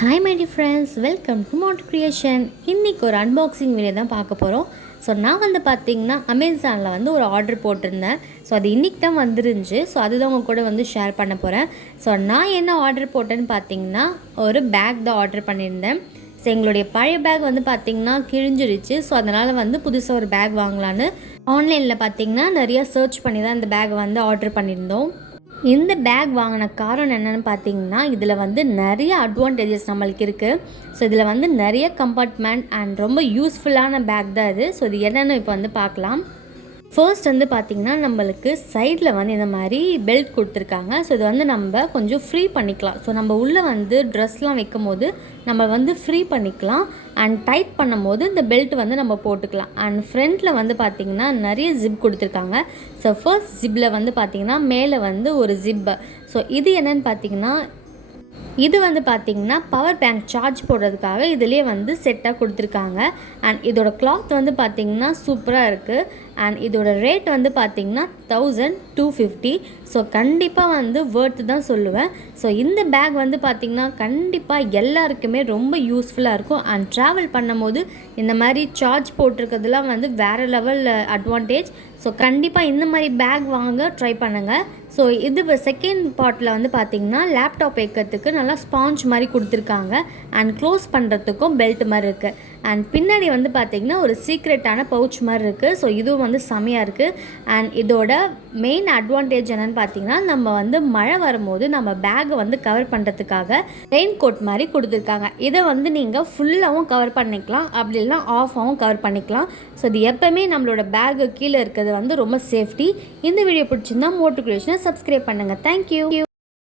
Hi my dear friends, welcome to Mod Creation. இன்றைக்கி ஒரு unboxing video தான் பார்க்க போகிறோம். ஸோ நான் பார்த்திங்கன்னா அமேசானில் ஒரு ஆர்டர் போட்டிருந்தேன். ஸோ அது இன்றைக்கி தான் வந்துருந்துச்சு. ஸோ அதுதான் உங்கள் கூட ஷேர் பண்ண போகிறேன். ஸோ நான் என்ன ஆர்டர் போட்டேன்னு பார்த்திங்கன்னா ஒரு பேக் தான் ஆர்டர் பண்ணியிருந்தேன். ஸோ எங்களுடைய பழைய பேக் பார்த்திங்கன்னா கிழிஞ்சிருச்சு. ஸோ அதனால் புதுசாக ஒரு பேக் வாங்கலான்னு ஆன்லைனில் பார்த்திங்கன்னா நிறையா சர்ச் பண்ணி தான் இந்த பேக் ஆர்டர் பண்ணியிருந்தோம். இந்த பேக் வாங்கின காரணம் என்னென்னு பார்த்தீங்கன்னா, இதில் நிறைய அட்வான்டேஜஸ் நம்மளுக்கு இருக்குது. ஸோ இதில் நிறைய கம்பார்ட்மெண்ட் அண்ட் ரொம்ப யூஸ்ஃபுல்லான பேக் தான் இது. ஸோ இது என்னென்னு இப்போ பார்க்கலாம். ஃபர்ஸ்ட் பார்த்திங்கன்னா நம்மளுக்கு சைடில் இந்த மாதிரி பெல்ட் கொடுத்துருக்காங்க. ஸோ இது நம்ம கொஞ்சம் ஃப்ரீ பண்ணிக்கலாம். ஸோ நம்ம உள்ளே ட்ரெஸ்லாம் வைக்கும் போது நம்ம ஃப்ரீ பண்ணிக்கலாம். அண்ட் டைட் பண்ணும் போது இந்த பெல்ட் நம்ம போட்டுக்கலாம். அண்ட் ஃப்ரண்ட்டில் பார்த்திங்கன்னா நிறைய ஜிப் கொடுத்துருக்காங்க. ஸோ ஃபர்ஸ்ட் ஜிப்பில் பார்த்திங்கன்னா மேலே ஒரு ஜிப்பு. ஸோ இது என்னென்னு பார்த்திங்கன்னா, இது பார்த்திங்கன்னா பவர் பேங்க் சார்ஜ் போடுறதுக்காக இதிலே செட்டாக கொடுத்துருக்காங்க. அண்ட் இதோட கிளாத் பார்த்திங்கன்னா சூப்பராக இருக்குது. அண்ட் இதோட ரேட் பார்த்திங்கன்னா 1250. ஸோ கண்டிப்பாக வேர்த்து தான் சொல்லுவேன். ஸோ இந்த பேக் பார்த்திங்கன்னா கண்டிப்பாக எல்லாருக்குமே ரொம்ப யூஸ்ஃபுல்லாக இருக்கும். அண்ட் ட்ராவல் பண்ணும் போது இந்த மாதிரி சார்ஜ் போட்டிருக்கிறதுலாம் வேறு லெவல் அட்வான்டேஜ். ஸோ கண்டிப்பாக இந்த மாதிரி பேக் வாங்க ட்ரை பண்ணுங்கள். ஸோ இது செகண்ட் பார்ட்டில் பார்த்திங்கன்னா லேப்டாப் வைக்கிறதுக்கு நல்லா ஸ்பாஞ்ச் மாதிரி கொடுத்துருக்காங்க. அண்ட் க்ளோஸ் பண்ணுறதுக்கும் பெல்ட் மாதிரி இருக்குது. அண்ட் பின்னாடி பார்த்திங்கன்னா ஒரு சீக்ரெட்டான பவுச் மாதிரி இருக்குது. ஸோ இதுவும் செமையாக இருக்குது. அண்ட் இதோட மெயின் அட்வான்டேஜ் என்னென்னு பார்த்திங்கன்னா, நம்ம மழை வரும்போது நம்ம பேக்கை கவர் பண்ணுறதுக்காக ரெயின் கோட் மாதிரி கொடுத்துருக்காங்க. இதை நீங்கள் ஃபுல்லாகவும் கவர் பண்ணிக்கலாம், அப்படி இல்லைனா ஆஃபாகவும் கவர் பண்ணிக்கலாம். ஸோ இது எப்போவுமே நம்மளோட பேக்கு கீழே இருக்கிறது ரொம்ப சேஃப்டி. இந்த வீடியோ பிடிச்சிருந்தா மோட் கிரியேஷனை சப்ஸ்கிரைப் பண்ணுங்கள். தேங்க்யூ.